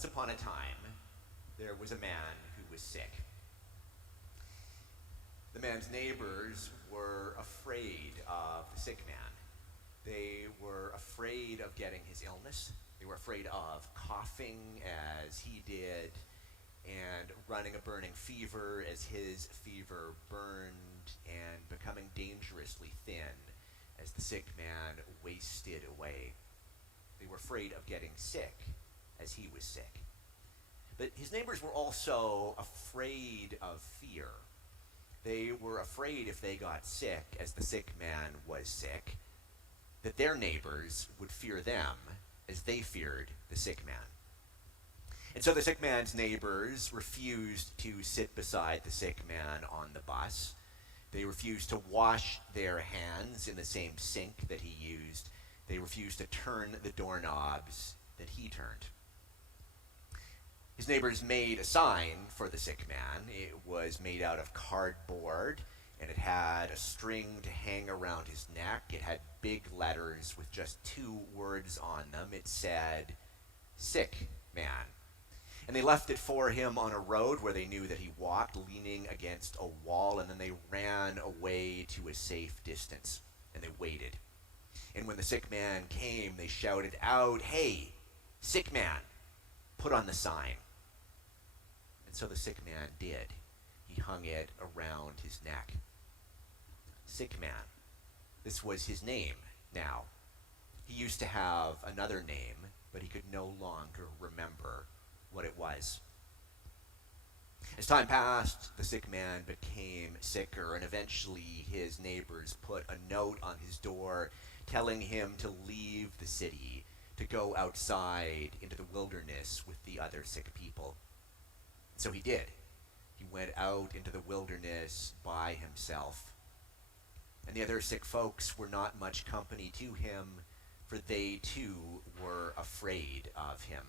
Once upon a time, there was a man who was sick. The man's neighbors were afraid of the sick man. They were afraid of getting his illness. They were afraid of coughing as he did and running a burning fever as his fever burned and becoming dangerously thin as the sick man wasted away. They were afraid of getting sick as he was sick. But his neighbors were also afraid of fear. They were afraid if they got sick as the sick man was sick, that their neighbors would fear them as they feared the sick man. And so the sick man's neighbors refused to sit beside the sick man on the bus. They refused to wash their hands in the same sink that he used. They refused to turn the doorknobs that he turned. His neighbors made a sign for the sick man. It was made out of cardboard, and it had a string to hang around his neck. It had big letters with just 2 words on them. It said, "Sick Man." And they left it for him on a road where they knew that he walked, leaning against a wall, and then they ran away to a safe distance, and they waited. And when the sick man came, they shouted out, "Hey, sick man, put on the sign." And so the sick man did. He hung it around his neck. Sick man. This was his name now. He used to have another name, but he could no longer remember what it was. As time passed, the sick man became sicker, and eventually his neighbors put a note on his door telling him to leave the city, to go outside into the wilderness with the other sick people. So he did. He went out into the wilderness by himself. And the other sick folks were not much company to him, for they too were afraid of him.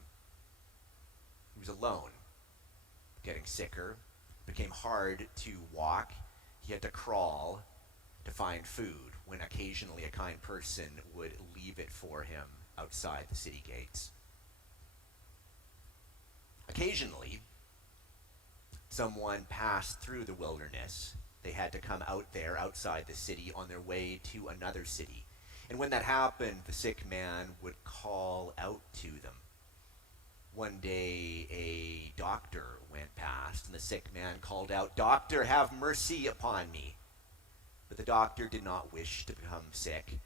He was alone, getting sicker. It became hard to walk. He had to crawl to find food when occasionally a kind person would leave it for him outside the city gates. Occasionally, someone passed through the wilderness. They had to come out there outside the city on their way to another city. And when that happened, the sick man would call out to them. One day, a doctor went past, and the sick man called out, "Doctor, have mercy upon me." But the doctor did not wish to become sick,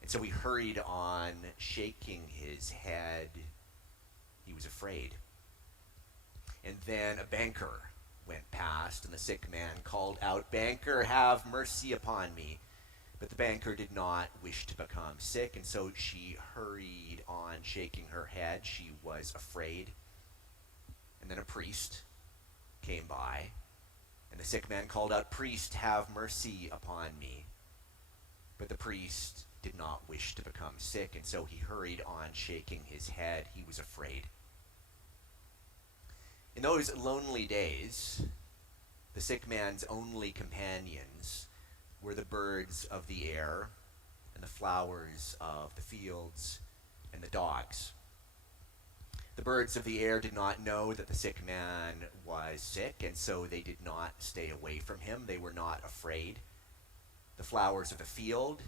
and so he hurried on, shaking his head. He was afraid. And then a banker went past, and the sick man called out, "Banker, have mercy upon me." But the banker did not wish to become sick, and so she hurried on, shaking her head. She was afraid. And then a priest came by, and the sick man called out, "Priest, have mercy upon me." But the priest did not wish to become sick, and so he hurried on, shaking his head. He was afraid. In those lonely days, the sick man's only companions were the birds of the air and the flowers of the fields and the dogs. The birds of the air did not know that the sick man was sick, and so they did not stay away from him. They were not afraid. The flowers of the field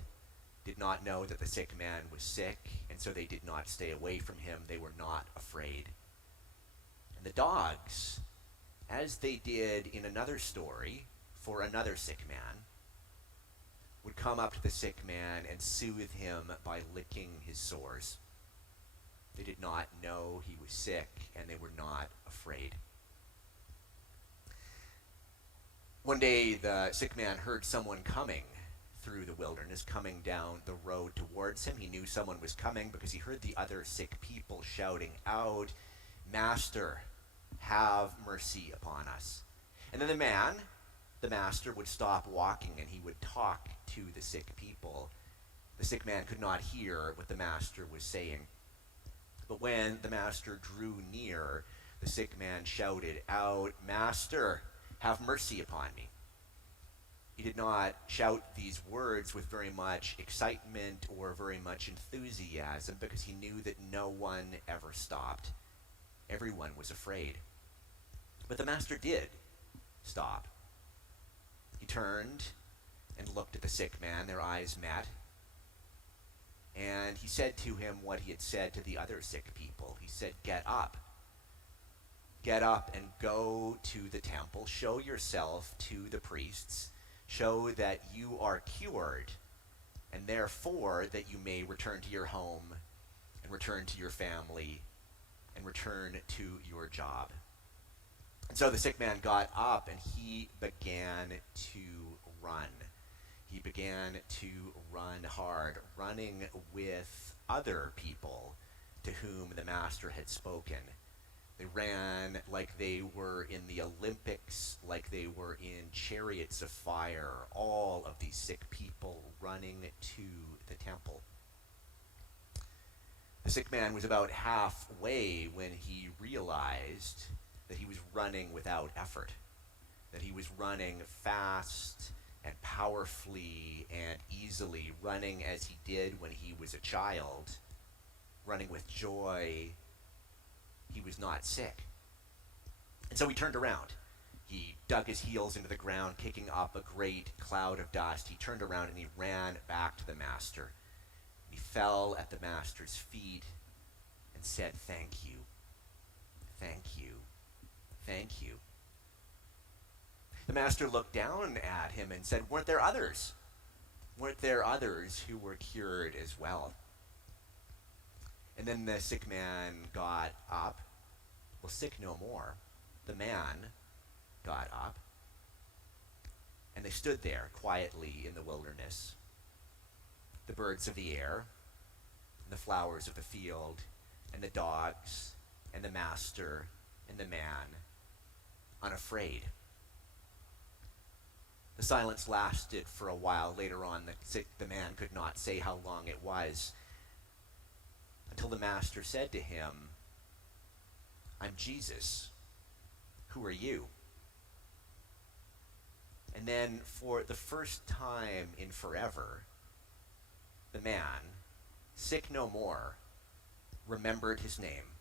did not know that the sick man was sick, and so they did not stay away from him. They were not afraid. And the dogs, as they did in another story for another sick man, would come up to the sick man and soothe him by licking his sores. They did not know he was sick, and they were not afraid. One day, the sick man heard someone coming through the wilderness, coming down the road towards him. He knew someone was coming because he heard the other sick people shouting out, "Master, have mercy upon us." And then the master, would stop walking, and he would talk to the sick people. The sick man could not hear what the master was saying. But when the master drew near, the sick man shouted out, "Master, have mercy upon me." He did not shout these words with very much excitement or very much enthusiasm, because he knew that no one ever stopped. Everyone was afraid. But the master did stop. He turned and looked at the sick man. Their eyes met. And he said to him what he had said to the other sick people. He said, "Get up. Get up and go to the temple. Show yourself to the priests. Show that you are cured, and therefore that you may return to your home and return to your family and return to your job." And so the sick man got up and he began to run. He began to run hard, running with other people to whom the master had spoken. They ran like they were in the Olympics, like they were in chariots of fire, all of these sick people running to the temple. The sick man was about halfway when he realized that he was running without effort, that he was running fast and powerfully and easily, running as he did when he was a child, running with joy. He was not sick. And so he turned around. He dug his heels into the ground, kicking up a great cloud of dust. He turned around and he ran back to the master. He fell at the master's feet and said, "Thank you, thank you, thank you." The master looked down at him and said, "Weren't there others? Weren't there others who were cured as well?" And then the sick man got up. Well, sick no more. The man got up. And they stood there quietly in the wilderness. The birds of the air, and the flowers of the field, and the dogs, and the master, and the man, unafraid. The silence lasted for a while. Later on, the man could not say how long it was, until the master said to him, "I'm Jesus. Who are you?" And then, for the first time in forever, the man, sick no more, remembered his name.